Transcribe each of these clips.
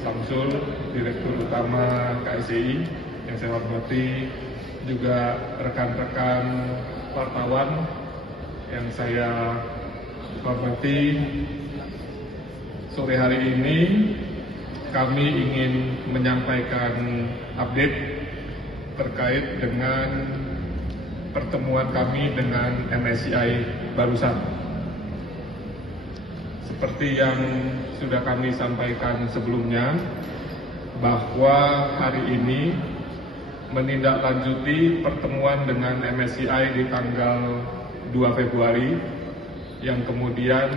Samsul, Direktur Utama KSEI yang saya hormati, juga rekan-rekan wartawan yang saya hormati. Sore hari ini kami ingin menyampaikan update terkait dengan pertemuan kami dengan MSCI barusan. Seperti yang sudah kami sampaikan sebelumnya, bahwa hari ini menindaklanjuti pertemuan dengan MSCI di tanggal 2 Februari yang kemudian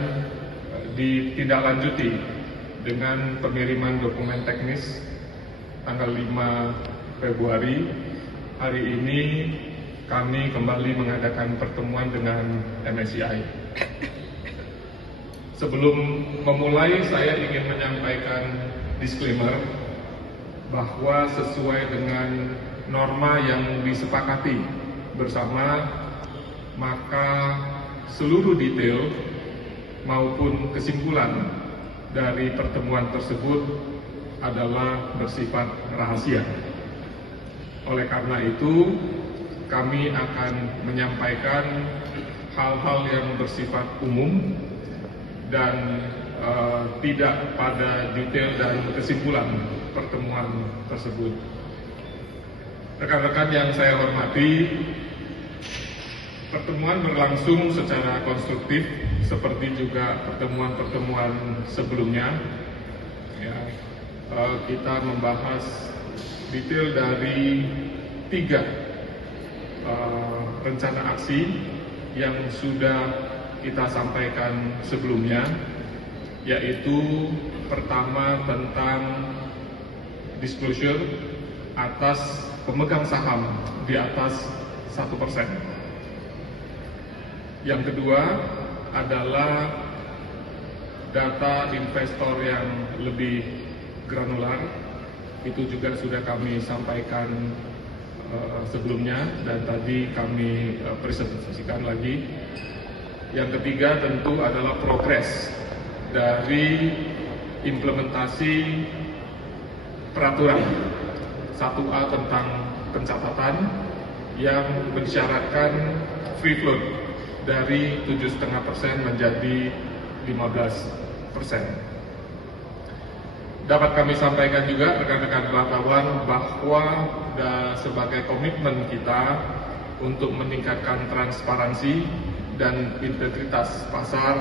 ditindaklanjuti dengan pengiriman dokumen teknis tanggal 5 Februari. Hari ini kami kembali mengadakan pertemuan dengan MSCI. Sebelum memulai, saya ingin menyampaikan disclaimer bahwa sesuai dengan norma yang disepakati bersama, maka seluruh detail maupun kesimpulan dari pertemuan tersebut adalah bersifat rahasia. Oleh karena itu, kami akan menyampaikan hal-hal yang bersifat umum dan tidak pada detail dan kesimpulan pertemuan tersebut. Rekan-rekan yang saya hormati, pertemuan berlangsung secara konstruktif seperti juga pertemuan-pertemuan sebelumnya. Ya, kita membahas detail dari 3 rencana aksi yang sudah kita sampaikan sebelumnya, yaitu pertama tentang disclosure atas pemegang saham di atas 1%. Yang kedua adalah data investor yang lebih granular, itu juga sudah kami sampaikan sebelumnya dan tadi kami presentasikan lagi. Yang ketiga tentu adalah progres dari implementasi peraturan 1A tentang pencatatan yang mensyaratkan free float dari 7,5% menjadi 15%. Dapat kami sampaikan juga rekan-rekan wartawan bahwa sebagai komitmen kita untuk meningkatkan transparansi dan integritas pasar,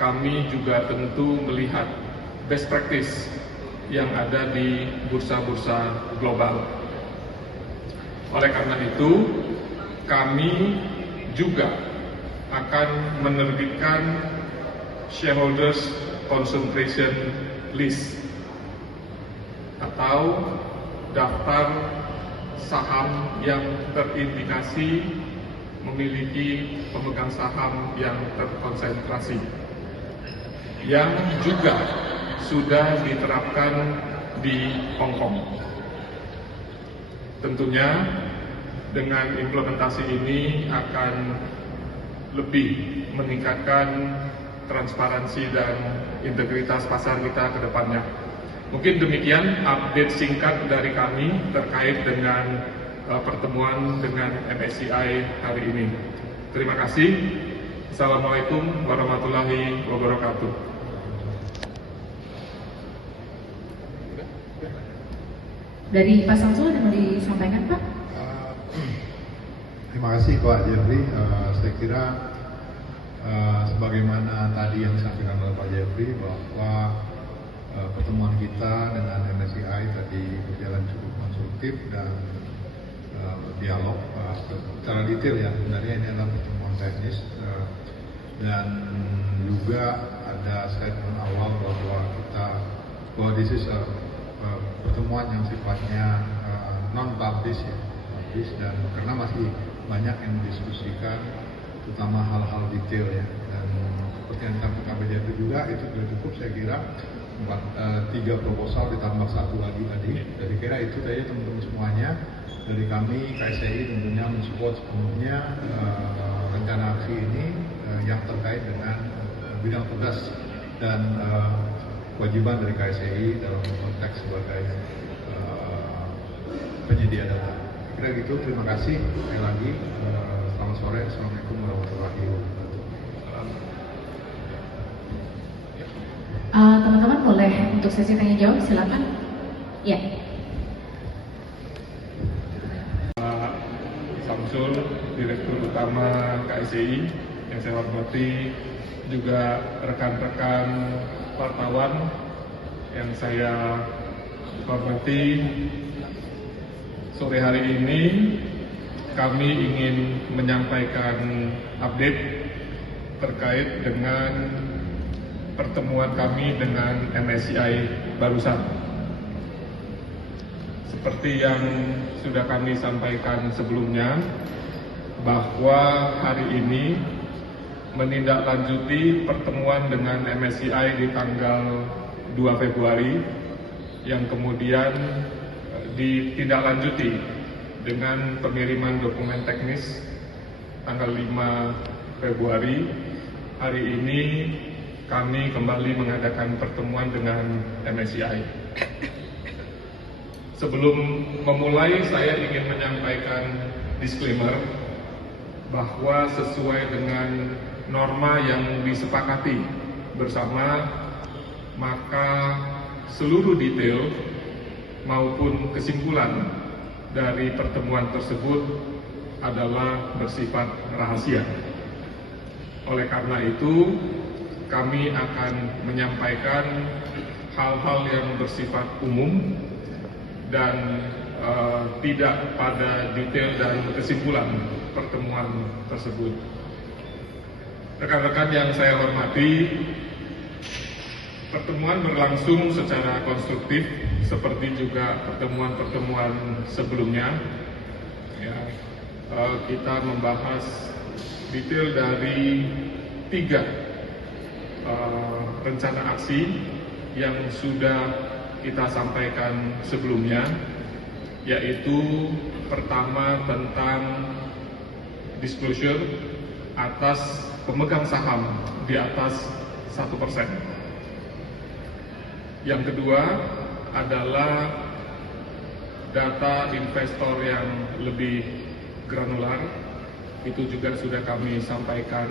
kami juga tentu melihat best practice yang ada di bursa-bursa global. Oleh karena itu, kami juga akan menerbitkan shareholders concentration list atau daftar saham yang terindikasi memiliki pemegang saham yang terkonsentrasi, yang juga sudah diterapkan di Hong Kong. Tentunya dengan implementasi ini akan lebih meningkatkan transparansi dan integritas pasar kita ke depannya. Mungkin demikian update singkat dari kami terkait dengan pertemuan dengan MSCI hari ini. Terima kasih. Assalamualaikum warahmatullahi wabarakatuh. Dari Pak Samsul ada yang mau disampaikan, Pak? Terima kasih Pak Jeffrey. Saya kira sebagaimana tadi yang disampaikan oleh Pak Jeffrey bahwa pertemuan kita dengan MSCI tadi berjalan cukup konstruktif dan dialog secara detail ya. Sebenarnya ini adalah pertemuan teknis dan juga ada statement awal bahwa this is pertemuan yang sifatnya non publish ya, dan karena masih banyak yang didiskusikan, terutama hal-hal detail ya. Dan seperti yang disampaikan Pak Jeffrey juga itu sudah cukup, saya kira 3 proposal ditambah 1 lagi tadi. Jadi kira itu tadi teman-teman semuanya. Dari kami KSEI tentunya mensupport sepenuhnya rencana aksi ini yang terkait dengan bidang tugas dan kewajiban dari KSEI dalam konteks sebagai penyedia data. Kira gitu, terima kasih sekali lagi. Selamat sore, Assalamualaikum warahmatullahi wabarakatuh. Teman-teman boleh untuk sesi tanya jawab, silakan. Ya. Pak Samsul, Direktur Utama KSEI, yang saya hormati, juga rekan-rekan wartawan yang saya hormati. Sore hari ini kami ingin menyampaikan update terkait dengan pertemuan kami dengan MSCI barusan. Seperti yang sudah kami sampaikan sebelumnya, bahwa hari ini menindaklanjuti pertemuan dengan MSCI di tanggal 2 Februari yang kemudian ditindaklanjuti dengan pengiriman dokumen teknis tanggal 5 Februari. Hari ini kami kembali mengadakan pertemuan dengan MSCI. Sebelum memulai, saya ingin menyampaikan disclaimer bahwa sesuai dengan norma yang disepakati bersama, maka seluruh detail maupun kesimpulan dari pertemuan tersebut adalah bersifat rahasia. Oleh karena itu, kami akan menyampaikan hal-hal yang bersifat umum dan tidak pada detail dan kesimpulan pertemuan tersebut. Rekan-rekan yang saya hormati, pertemuan berlangsung secara konstruktif seperti juga pertemuan-pertemuan sebelumnya. Ya, kita membahas detail dari 3 rencana aksi yang sudah kita sampaikan sebelumnya, yaitu pertama tentang disclosure atas pemegang saham di atas 1%. Yang kedua adalah data investor yang lebih granular, itu juga sudah kami sampaikan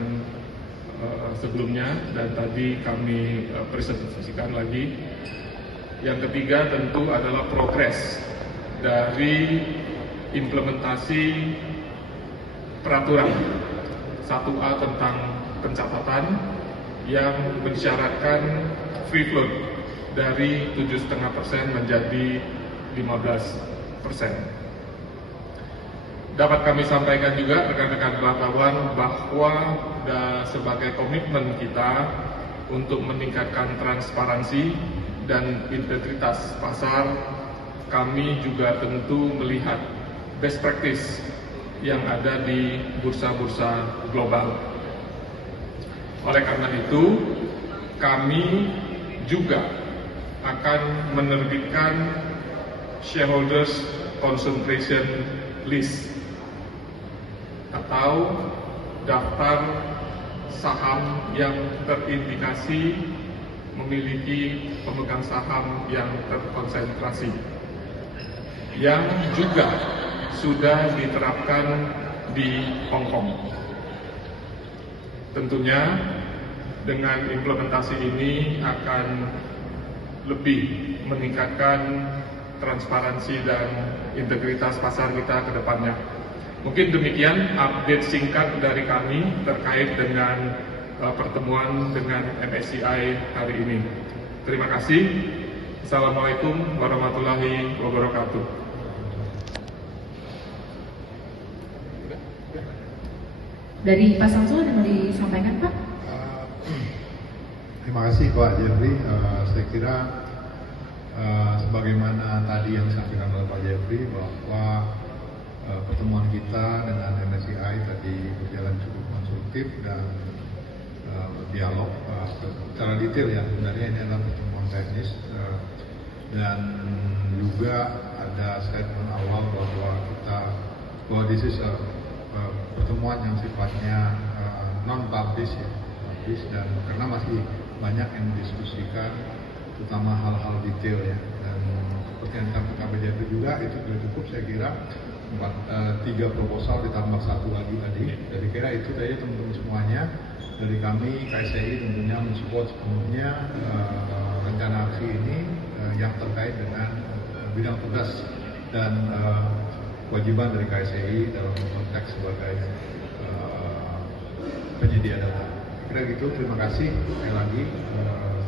sebelumnya dan tadi kami presentasikan lagi. Yang ketiga tentu adalah progres dari implementasi peraturan 1A tentang pencatatan yang mensyaratkan free float dari 7,5% menjadi 15%. Dapat kami sampaikan juga rekan-rekan wartawan bahwa sebagai komitmen kita untuk meningkatkan transparansi dan integritas pasar, kami juga tentu melihat best practice yang ada di bursa-bursa global. Oleh karena itu, kami juga akan menerbitkan shareholders concentration list atau daftar saham yang terindikasi memiliki pemegang saham yang terkonsentrasi, yang juga sudah diterapkan di Hong Kong. Tentunya dengan implementasi ini akan lebih meningkatkan transparansi dan integritas pasar kita ke depannya. Mungkin demikian update singkat dari kami terkait dengan pertemuan dengan MSCI hari ini. Terima kasih. Assalamualaikum warahmatullahi wabarakatuh. Dari Pak Samsul yang mau disampaikan, Pak? Terima kasih Pak Jeffrey. Saya kira sebagaimana tadi yang disampaikan oleh Pak Jeffrey bahwa pertemuan kita dengan MSCI tadi berjalan cukup konstruktif dan berdialog secara detail ya. Sebenarnya ini adalah pertemuan teknis dan juga ada statement awal bahwa this is pertemuan yang sifatnya non publish ya, dan karena masih banyak yang didiskusikan terutama hal-hal detail ya. Dan seperti yang disampaikan Pak Jeffrey juga itu sudah cukup saya kira. 3 proposal ditambah 1 lagi tadi. Jadi kira itu tadi teman-teman semuanya dari kami KSI tentunya mensupport sepenuhnya rencana aksi ini yang terkait dengan bidang tugas dan kewajiban dari KSI dalam konteks sebagai penyedia data. Kira gitu, terima kasih sekali lagi.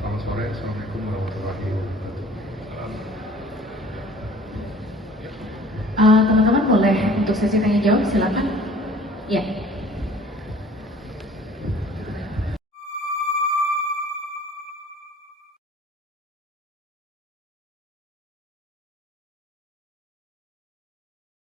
Selamat sore, assalamualaikum warahmatullahi wabarakatuh. Teman-teman boleh untuk sesi tanya jawab silakan. Ya.